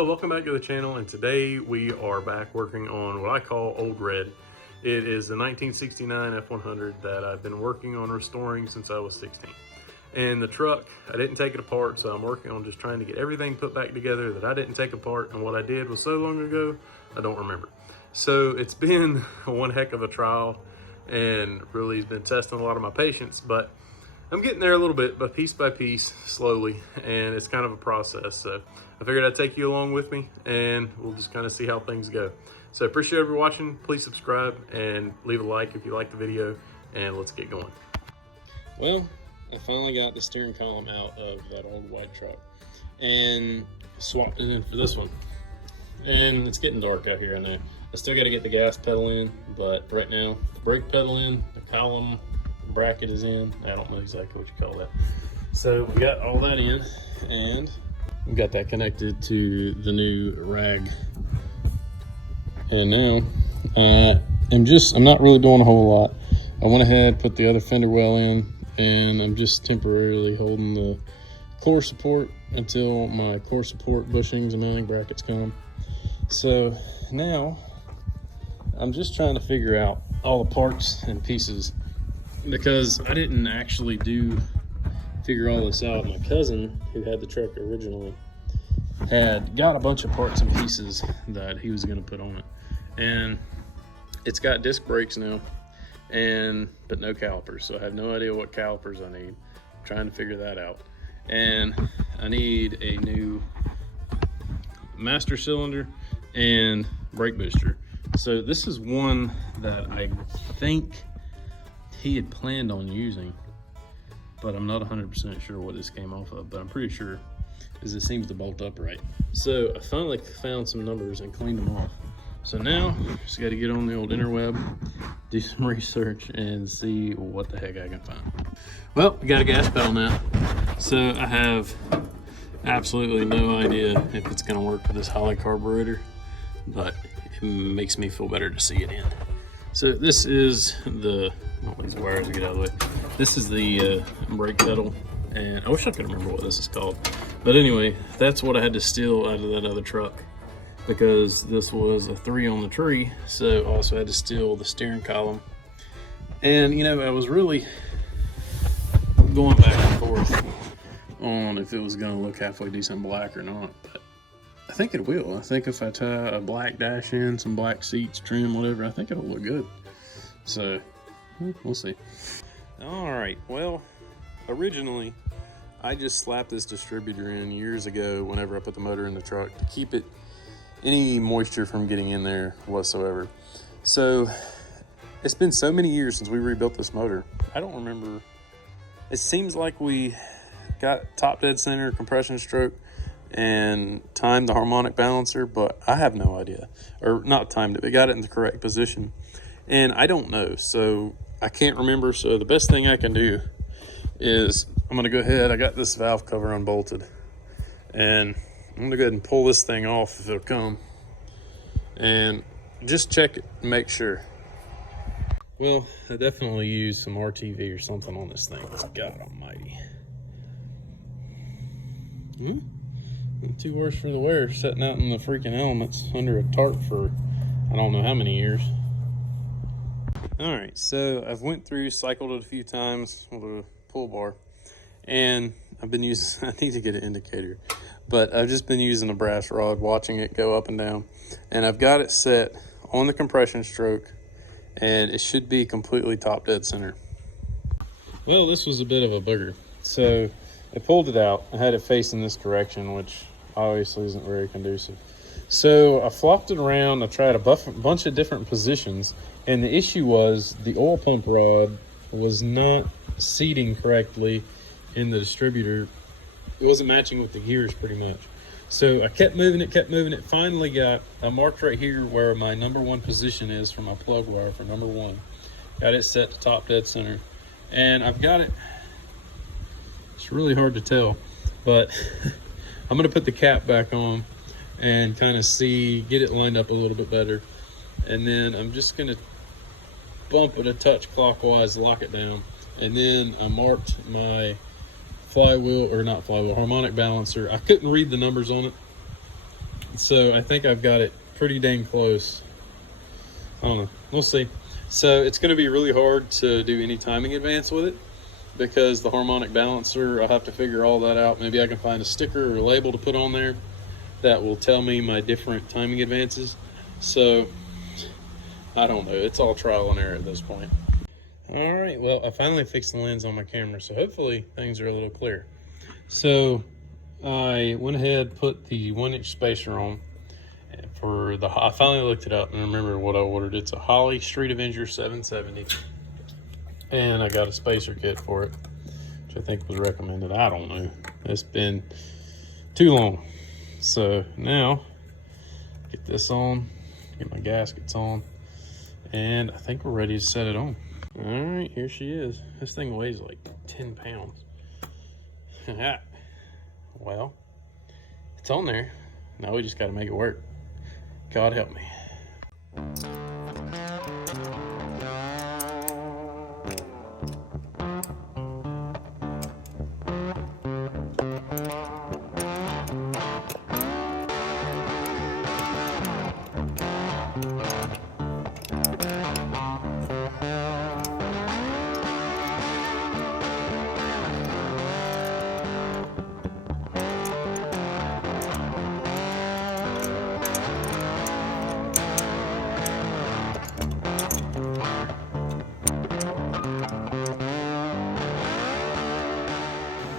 Well, welcome back to the channel, and today we are back working on what I call Old Red. It is the 1969 F-100 that I've been working on restoring since I was 16. And the truck, I didn't take it apart, so I'm working on just trying to get everything put back together that I didn't take apart, and what I did was so long ago, I don't remember. So it's been one heck of a trial, and really has been testing a lot of my patience, but I'm getting there a little bit, but piece by piece, slowly, and it's kind of a process. So I figured I'd take you along with me, and we'll just kind of see how things go. So I appreciate everyone watching. Please subscribe and leave a like if you like the video, and let's get going. Well, I finally got the steering column out of that old white truck and swapped it in for this one. And it's getting dark out here, I know. I still got to get the gas pedal in, but right now, the brake pedal in, the column bracket is in. I don't know exactly what you call that. So we got all that in, and we got that connected to the new rag. And now I'm not really doing a whole lot. I went ahead, put the other fender well in, and I'm just temporarily holding the core support until my core support bushings and mounting brackets come. So now I'm just trying to figure out all the parts and pieces, because I didn't actually figure all this out. My cousin, who had the truck originally, had got a bunch of parts and pieces that he was going to put on it, and it's got disc brakes now, but no calipers. So I have no idea what calipers I need. I'm trying to figure that out, and I need a new master cylinder and brake booster. So this is one that I think he had planned on using, but I'm not 100% sure what this came off of, but I'm pretty sure, because it seems to bolt up right. So I finally found some numbers and cleaned them off. So now just got to get on the old interweb, do some research, and see what the heck I can find. Well, we got a gas pedal now, so I have absolutely no idea if it's going to work with this Holley carburetor, but it makes me feel better to see it in. So this is all these wires will get out of the way. This is the brake pedal, and I wish I could remember what this is called. But anyway, that's what I had to steal out of that other truck, because this was a 3 on the tree, so I also had to steal the steering column. And you know, I was really going back and forth on if it was going to look halfway decent black or not, but I think it will. I think if I tie a black dash in, some black seats, trim, whatever, I think it'll look good. So we'll see. All right, well, originally I just slapped this distributor in years ago whenever I put the motor in the truck to keep any moisture from getting in there whatsoever. So it's been so many years since we rebuilt this motor. I don't remember. It seems like we got top dead center, compression stroke, and timed the harmonic balancer, but I have no idea. Or not timed it, but got it in the correct position. And I don't know, so I can't remember. So the best thing I can do is I'm gonna go ahead, I got this valve cover unbolted, and I'm gonna go ahead and pull this thing off if it'll come, and just check it and make sure. Well, I definitely used some RTV or something on this thing. God almighty. Not too worse for the wear, sitting out in the freaking elements under a tarp for I don't know how many years. All right, so I've went through, cycled it a few times with a pull bar, and I've been using, I need to get an indicator, but I've just been using a brass rod, watching it go up and down, and I've got it set on the compression stroke, and it should be completely top dead center. Well, this was a bit of a booger. So I pulled it out. I had it facing this direction, which obviously isn't very conducive. So I flopped it around. I tried a bunch of different positions, and the issue was the oil pump rod was not seating correctly in the distributor. It wasn't matching with the gears pretty much. So I kept moving it, finally I marked right here where my #1 position is for my plug wire for #1. Got it set to top dead center, and I've got it, it's really hard to tell, but I'm gonna put the cap back on and kind of get it lined up a little bit better, and then I'm just gonna bump it a touch clockwise, lock it down, and then I marked my harmonic balancer. I couldn't read the numbers on it, So I think I've got it pretty dang close. I don't know, we'll see. So it's going to be really hard to do any timing advance with it because the harmonic balancer, I'll have to figure all that out. Maybe I can find a sticker or a label to put on there that will tell me my different timing advances. So I don't know, it's all trial and error at this point. All right, well, I finally fixed the lens on my camera, so hopefully things are a little clear. So I went ahead, put the 1-inch spacer on for the, I finally looked it up and remember what I ordered. It's a Holley Street Avenger 770. And I got a spacer kit for it, which I think was recommended. I don't know, it's been too long. So now, get this on, get my gaskets on, and I think we're ready to set it on. All right, here she is. This thing weighs like 10 pounds. Well, it's on there. Now we just got to make it work. God help me.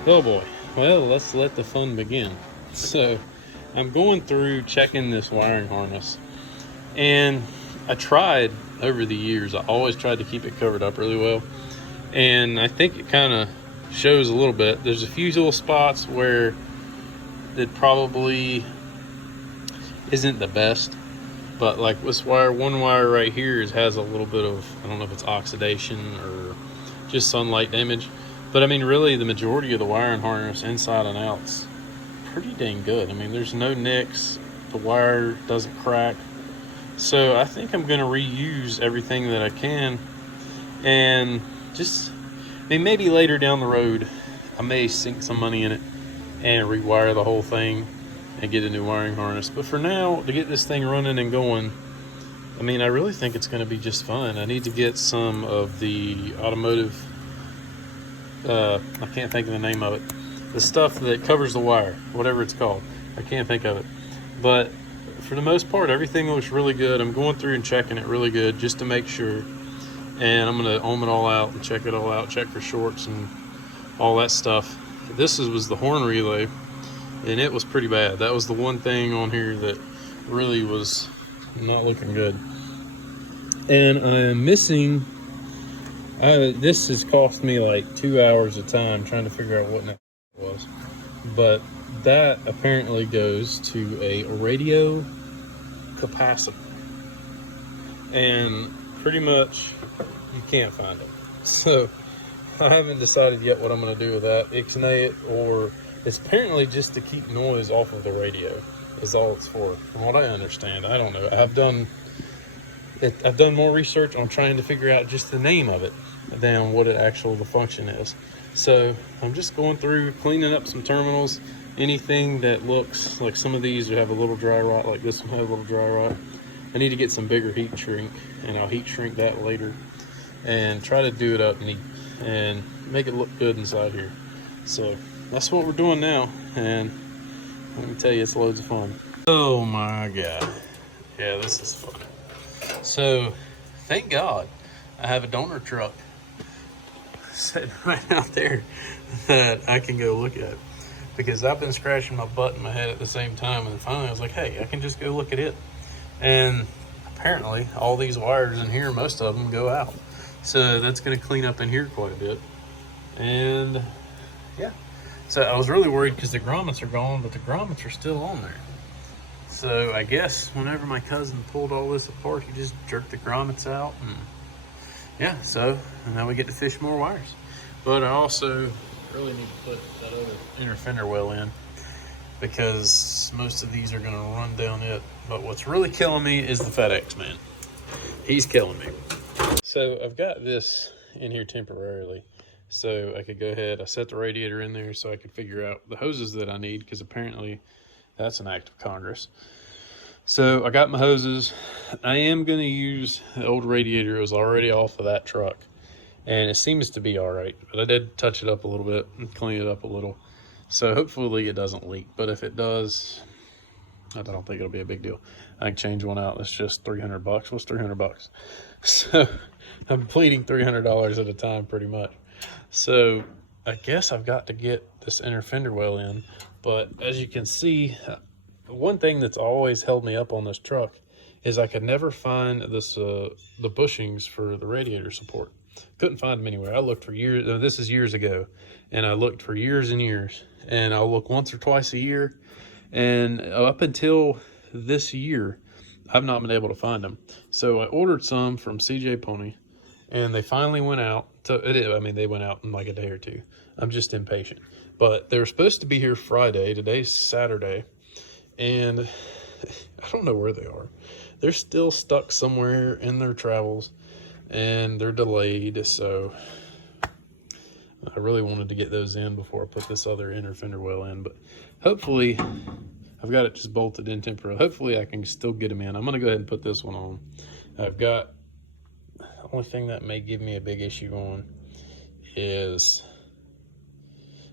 Oh boy, well, let's let the fun begin. So I'm going through checking this wiring harness, and I tried over the years, I always tried to keep it covered up really well, and I think it kind of shows a little bit. There's a few little spots where it probably isn't the best, but like this wire, one wire right here has a little bit of, I don't know if it's oxidation or just sunlight damage. But I mean, really, the majority of the wiring harness, inside and out's pretty dang good. I mean, there's no nicks, the wire doesn't crack. So I think I'm gonna reuse everything that I can, and just, I mean, maybe later down the road, I may sink some money in it and rewire the whole thing and get a new wiring harness. But for now, to get this thing running and going, I mean, I really think it's gonna be just fun. I need to get some of the automotive, I can't think of the name of it, the stuff that covers the wire, whatever it's called, I can't think of it. But for the most part, everything looks really good. I'm going through and checking it really good just to make sure, and I'm going to ohm it all out and check it all out, check for shorts and all that stuff. This was the horn relay, and it was pretty bad. That was the one thing on here that really was not looking good. And I am missing, this has cost me like 2 hours of time trying to figure out what it was. But that apparently goes to a radio capacitor. And pretty much you can't find it. So I haven't decided yet what I'm going to do with that. Ixnay it, or it's apparently just to keep noise off of the radio is all it's for, from what I understand. I don't know. I've done more research on trying to figure out just the name of it than what the function is. So I'm just going through, cleaning up some terminals. Anything that looks like, some of these have a little dry rot, like this one has a little dry rot. I need to get some bigger heat shrink, and I'll heat shrink that later and try to do it up neat and make it look good inside here. So that's what we're doing now, and let me tell you, it's loads of fun. Oh my God. Yeah, this is fun. So thank God I have a donor truck sitting right out there that I can go look at, because I've been scratching my butt in my head at the same time, and finally I was like, hey, I can just go look at it. And apparently all these wires in here, most of them go out, so that's going to clean up in here quite a bit. And yeah, so I was really worried because the grommets are gone, but the grommets are still on there. So I guess whenever my cousin pulled all this apart, he just jerked the grommets out, and yeah, so now we get to fish more wires. But I also really need to put that other inner fender well in, because most of these are going to run down it. But what's really killing me is the FedEx man. He's killing me. So I've got this in here temporarily, so I could go ahead, I set the radiator in there so I could figure out the hoses that I need, because apparently that's an act of Congress. So I got my hoses. I am going to use the old radiator. It was already off of that truck, and it seems to be all right. But I did touch it up a little bit and clean it up a little. So hopefully it doesn't leak. But if it does, I don't think it'll be a big deal. I can change one out. It's just 300 bucks. What's 300 bucks? So I'm bleeding $300 at a time pretty much. So I guess I've got to get this inner fender well in. But as you can see, one thing that's always held me up on this truck is I could never find this the bushings for the radiator support. Couldn't find them anywhere. I looked for years. This is years ago, and I looked for years and years. And I'll look once or twice a year, and up until this year, I've not been able to find them. So I ordered some from CJ Pony, and they finally went out. They went out in like a day or two. I'm just impatient. But they were supposed to be here Friday. Today's Saturday. And I don't know where they are. They're still stuck somewhere in their travels, and they're delayed. So I really wanted to get those in before I put this other inner fender well in. But hopefully, I've got it just bolted in temporarily. Hopefully I can still get them in. I'm going to go ahead and put this one on. I've got, the only thing that may give me a big issue on is,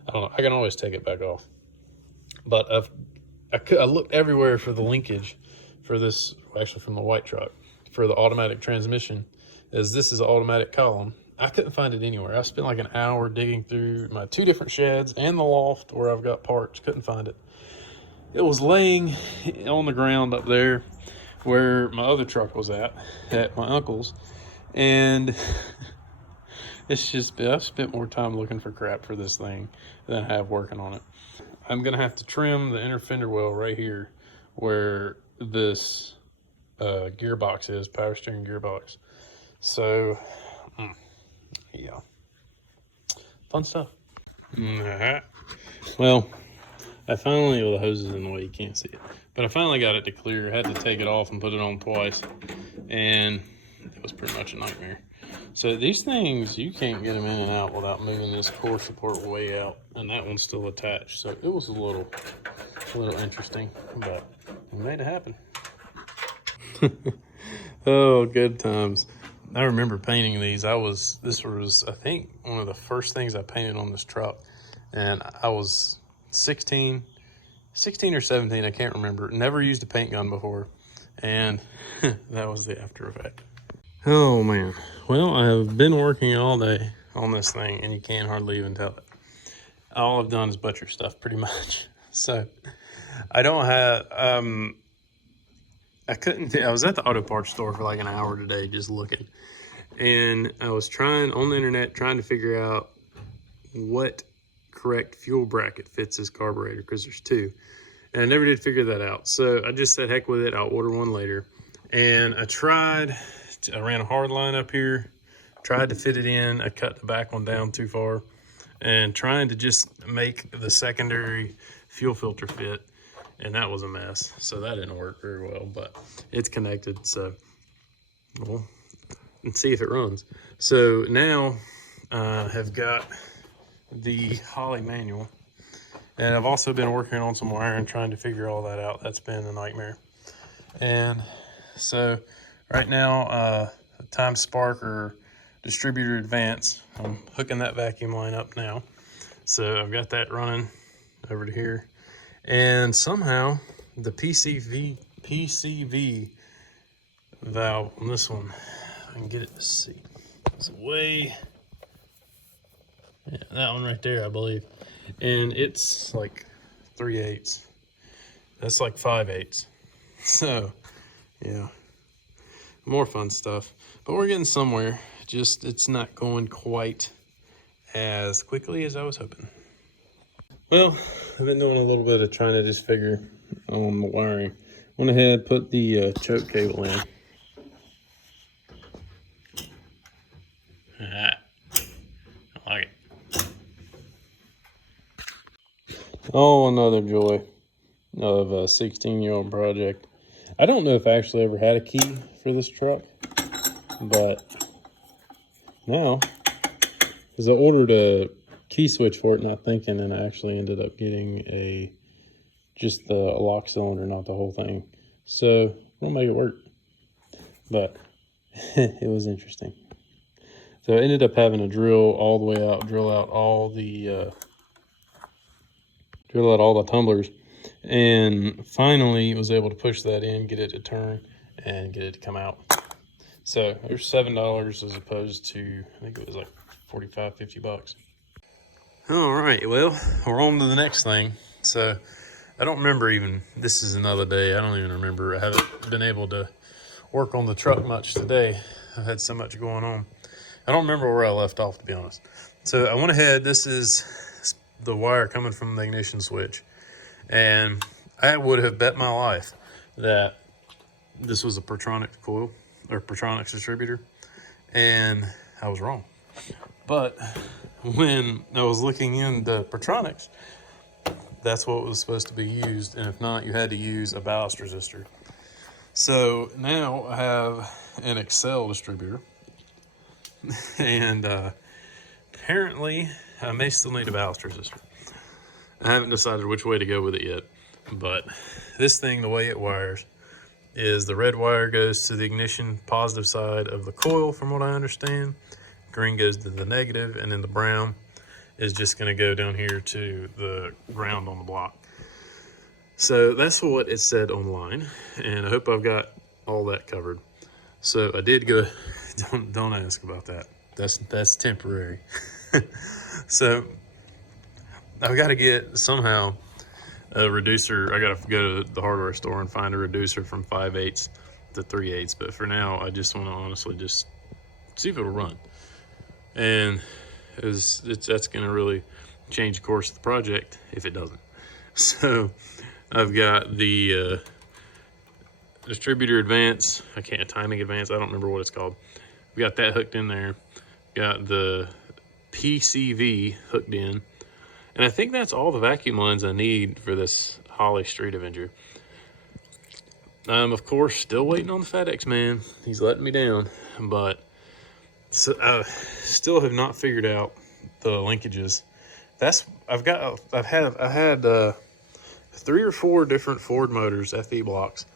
I don't know, I can always take it back off. But I looked everywhere for the linkage for this, actually from the white truck, for the automatic transmission, as this is an automatic column. I couldn't find it anywhere. I spent like an hour digging through my 2 different sheds and the loft where I've got parts. Couldn't find it. It was laying on the ground up there where my other truck was at my uncle's. And it's just, I've spent more time looking for crap for this thing than I have working on it. I'm going to have to trim the inner fender well right here where this gearbox is, power steering gearbox. So, yeah. Fun stuff. Well, I finally, well, the hose is in the way, you can't see it. But I finally got it to clear. I had to take it off and put it on twice. And it was pretty much a nightmare. So these things, you can't get them in and out without moving this core support way out. And that one's still attached. So it was a little interesting, but we made it happen. Oh, good times. I remember painting these. This was, I think, one of the first things I painted on this truck. And I was 16 or 17, I can't remember. Never used a paint gun before. And that was the after effect. Oh man. Well, I've been working all day on this thing, and you can't hardly even tell it. All I've done is butcher stuff pretty much. So I don't have, I was at the auto parts store for like an hour today just looking. And I was trying on the internet, trying to figure out what correct fuel bracket fits this carburetor, because there's 2. And I never did figure that out. So I just said, heck with it, I'll order one later. And I ran a hard line up here, tried to fit it in. I cut the back one down too far, and trying to just make the secondary fuel filter fit. And that was a mess. So that didn't work very well, but it's connected. So we'll see if it runs. So now I have got the Holley manual, and I've also been working on some wiring, trying to figure all that out. That's been a nightmare. And so right now, Time Spark or Distributor Advance, I'm hooking that vacuum line up now. So I've got that running over to here. And somehow the PCV valve on this one, I can get it to see. It's way, yeah, that one right there, I believe. And it's like 3/8. That's like 5/8. So, yeah, more fun stuff. But we're getting somewhere. Just, it's not going quite as quickly as I was hoping. Well, I've been doing a little bit of trying to just figure on the wiring. Went ahead, put the choke cable in. I like it. Oh, another joy of a 16-year-old project. I don't know if I actually ever had a key for this truck, but now, because I ordered a key switch for it, not thinking, and I actually ended up getting just the lock cylinder, not the whole thing. So we'll make it work. But it was interesting. So I ended up having to drill all the way out, drill out all the tumblers, and finally was able to push that in, get it to turn, and get it to come out. So there's $7 as opposed to, I think it was like 45, 50 bucks. All right, well, we're on to the next thing. So I don't remember even, this is another day. I don't even remember. I haven't been able to work on the truck much today. I've had so much going on. I don't remember where I left off, to be honest. So I went ahead. This is the wire coming from the ignition switch. And I would have bet my life that this was a Pertronics coil or Pertronics distributor. And I was wrong. But when I was looking into Pertronics, that's what was supposed to be used. And if not, you had to use a ballast resistor. So now I have an Excel distributor. And apparently I may still need a ballast resistor. I haven't decided which way to go with it yet, but this thing, the way it wires, is the red wire goes to the ignition positive side of the coil, from what I understand. Green goes to the negative, and then the brown is just going to go down here to the ground on the block. So that's what it said online, and I hope I've got all that covered. So I did go, don't ask about that. That's temporary. So I've got to get somehow a reducer. I got to go to the hardware store and find a reducer from 5/8 to 3/8. But for now, I just want to honestly just see if it'll run. And that's going to really change the course of the project if it doesn't. So I've got the distributor advance. Timing advance. I don't remember what it's called. We got that hooked in there. Got the PCV hooked in. And I think that's all the vacuum lines I need for this Holley Street Avenger. I'm, of course, still waiting on the FedEx man. He's letting me down. But so I still have not figured out the linkages. I've had 3 or 4 different Ford motors, FE blocks.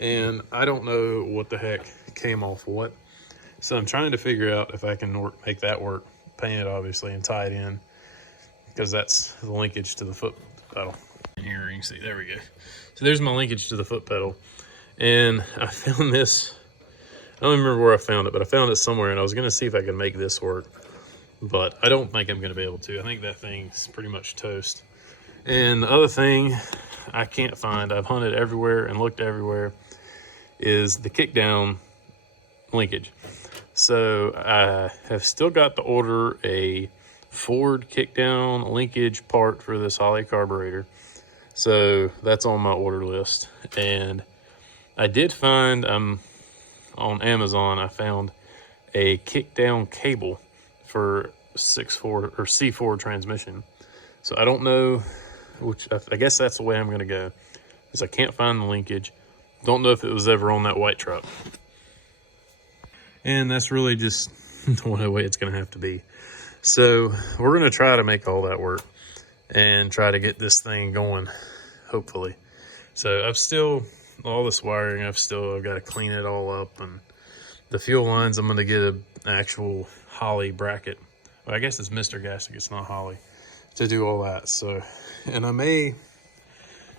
And I don't know what the heck came off what. So I'm trying to figure out if I can make that work. Paint it, obviously, and tie it in, because that's the linkage to the foot pedal. And here you can see, there we go. So there's my linkage to the foot pedal. And I found this, I don't remember where I found it, but I found it somewhere, and I was gonna see if I could make this work, but I don't think I'm gonna be able to. I think that thing's pretty much toast. And the other thing I can't find, I've hunted everywhere and looked everywhere, is the kickdown linkage. So I have still got to order a Ford kickdown linkage part for this Holley carburetor. So that's on my order list. And I did find, on Amazon, I found a kickdown cable for 6.4 or C4 transmission. So I don't know which, I guess that's the way I'm gonna go, because I can't find the linkage. Don't know if it was ever on that white truck. And that's really just the way it's gonna have to be. So we're gonna try to make all that work and try to get this thing going, hopefully. So I've still, all this wiring, I've got to clean it all up. And the fuel lines, I'm gonna get an actual Holley bracket. Well, I guess it's Mr. Gassick, it's not Holley, to do all that. So, and I may,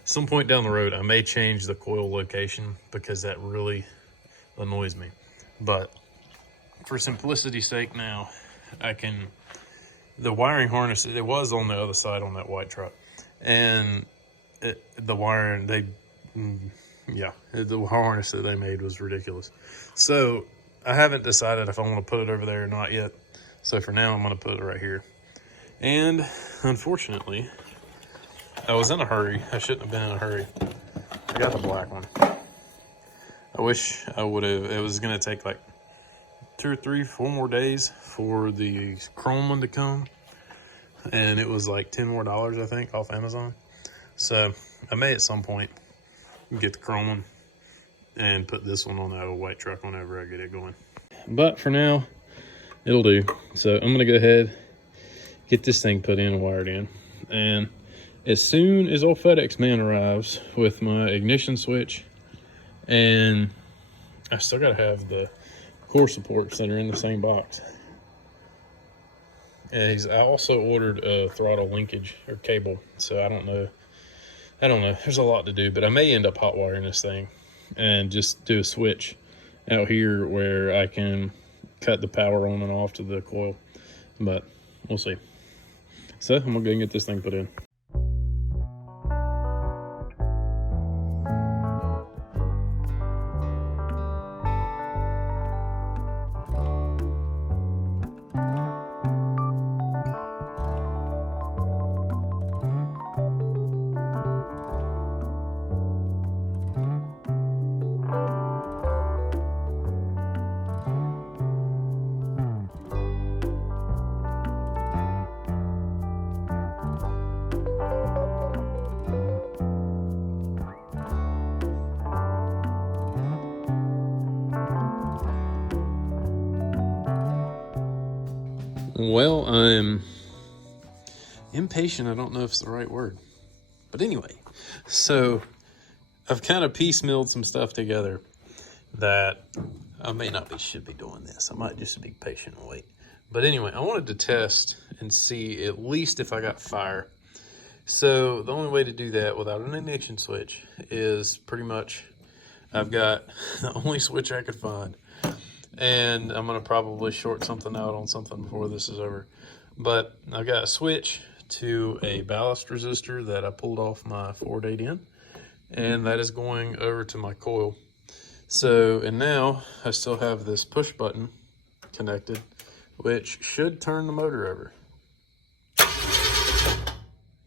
some point down the road, I may change the coil location, because that really annoys me. But for simplicity's sake now, the wiring harness, it was on the other side on that white truck. And the wiring, the harness that they made was ridiculous. So I haven't decided if I want to put it over there or not yet. So for now, I'm going to put it right here. And unfortunately, I was in a hurry. I shouldn't have been in a hurry. I got the black one. I wish I would have. It was going to take like 2 or 3, 4 more days for the chrome one to come. And it was like $10 more, I think, off Amazon. So I may at some point get the chrome one and put this one on that old white truck whenever I get it going. But for now, it'll do. So I'm gonna go ahead, get this thing put in and wired in. And as soon as old FedEx man arrives with my ignition switch And I still gotta have the core supports that are in the same box. And I also ordered a throttle linkage or cable, so I don't know. There's a lot to do, but I may end up hot wiring this thing and just do a switch out here where I can cut the power on and off to the coil, but we'll see. So I'm gonna go and get this thing put in. Well, I'm impatient. I don't know if it's the right word. But anyway, so I've kind of piecemealed some stuff together that I may not should be doing this. I might just be patient and wait. But anyway, I wanted to test and see at least if I got fire. So the only way to do that without an ignition switch is pretty much I've got the only switch I could find. And I'm gonna probably short something out on something before this is over. But I've got a switch to a ballast resistor that I pulled off my Ford 8N, and that is going over to my coil. So, and now I still have this push button connected, which should turn the motor over.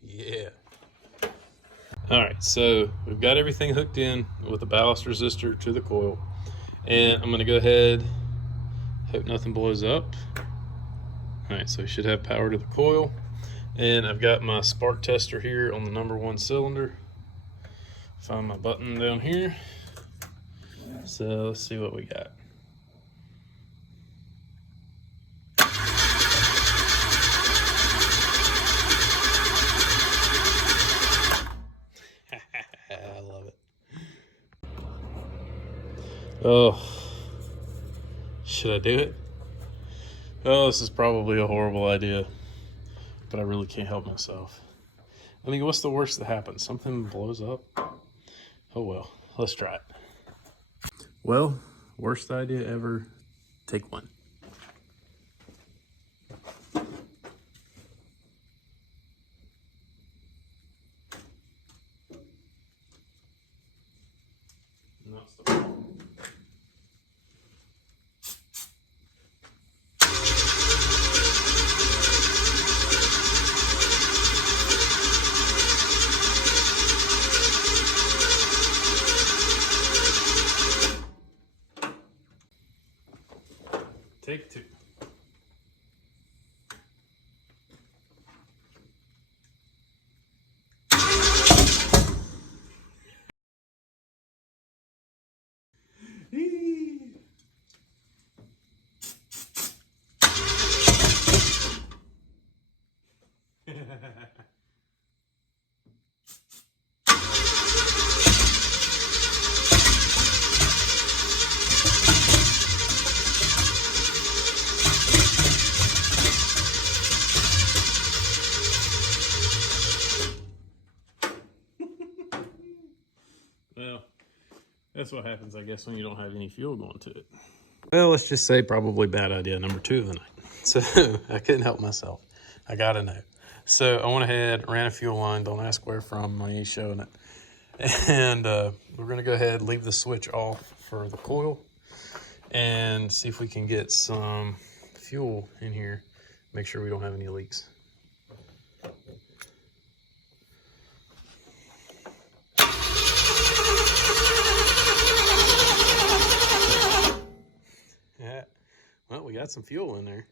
Yeah. All right, so we've got everything hooked in with the ballast resistor to the coil. And I'm gonna go ahead, hope nothing blows up. All right, so we should have power to the coil. And I've got my spark tester here on the #1 cylinder. Find my button down here. So let's see what we got. I love it. Oh, should I do it? Oh, this is probably a horrible idea, but I really can't help myself. I mean, what's the worst that happens? Something blows up? Oh well, let's try it. Well, worst idea ever, take one. Not starting. Take two. Well, that's what happens, I guess, when you don't have any fuel going to it. Well, let's just say probably bad idea number 2 of the night. So I couldn't help myself. I gotta know. So I went ahead, ran a fuel line. Don't ask where from, I ain't showing it. And we're gonna go ahead, leave the switch off for the coil and see if we can get some fuel in here. Make sure we don't have any leaks. Yeah, well, we got some fuel in there.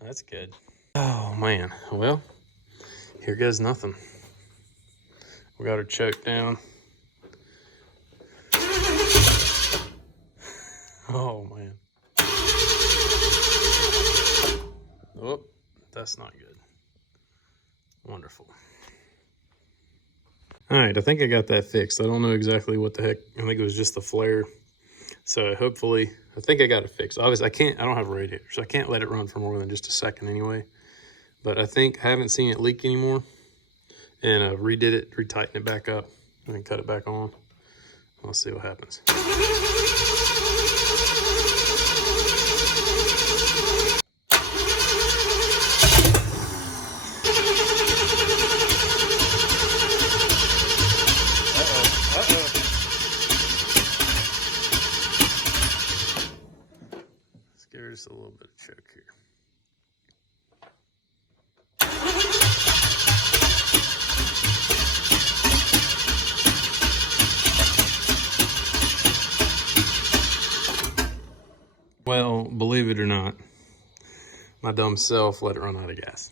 That's good. Oh man, well, here goes nothing. We got her choked down. Oh man. Oh, that's not good. Wonderful. All right, I think I got that fixed. I don't know exactly what the heck. I think it was just the flare. So hopefully, I think I got it fixed. Obviously, I don't have a radiator, so I can't let it run for more than just a second anyway. But I think I haven't seen it leak anymore. And I redid it, retightened it back up, and then cut it back on. Let's see what happens. Scared us a little bit of choke here. Well, believe it or not, my dumb self let it run out of gas.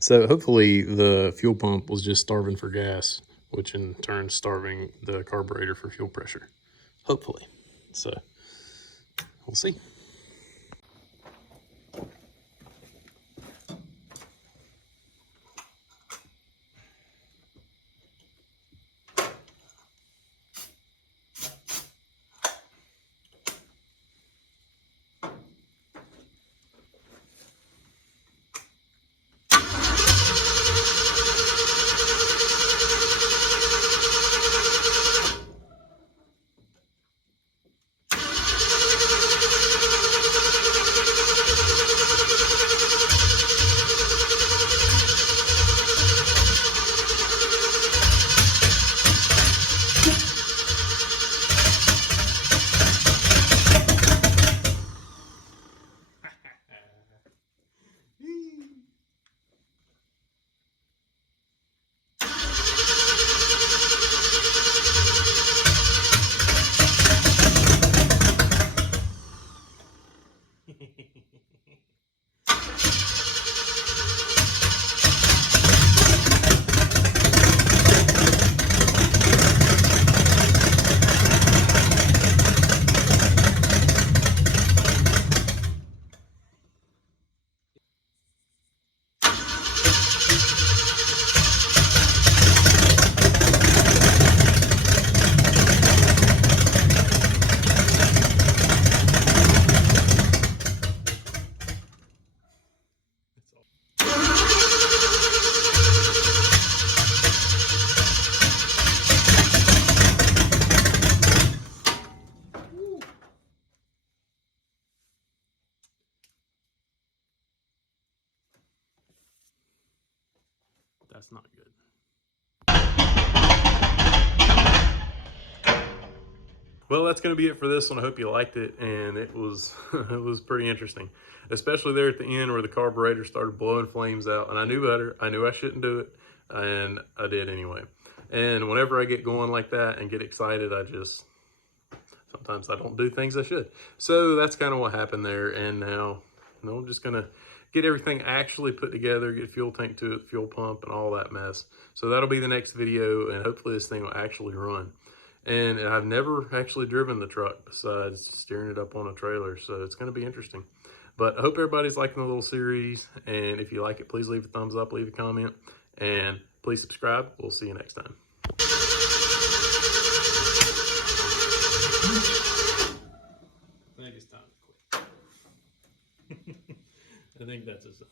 So hopefully the fuel pump was just starving for gas, which in turn starving the carburetor for fuel pressure. Hopefully. So we'll see. That's not good. Well, that's going to be it for this one. I hope you liked it, and it was it was pretty interesting, especially there at the end where the carburetor started blowing flames out. And I knew better. I knew I shouldn't do it, and I did anyway. And whenever I get going like that and get excited, sometimes I don't do things I should. So that's kind of what happened there. And now, I'm just going to get everything actually put together, get fuel tank to it, fuel pump, and all that mess. So that'll be the next video, and hopefully this thing will actually run. And I've never actually driven the truck besides steering it up on a trailer, so it's going to be interesting. But I hope everybody's liking the little series, and if you like it, please leave a thumbs up, leave a comment, and please subscribe. We'll see you next time. I think it's time to quit. I think that's a sign.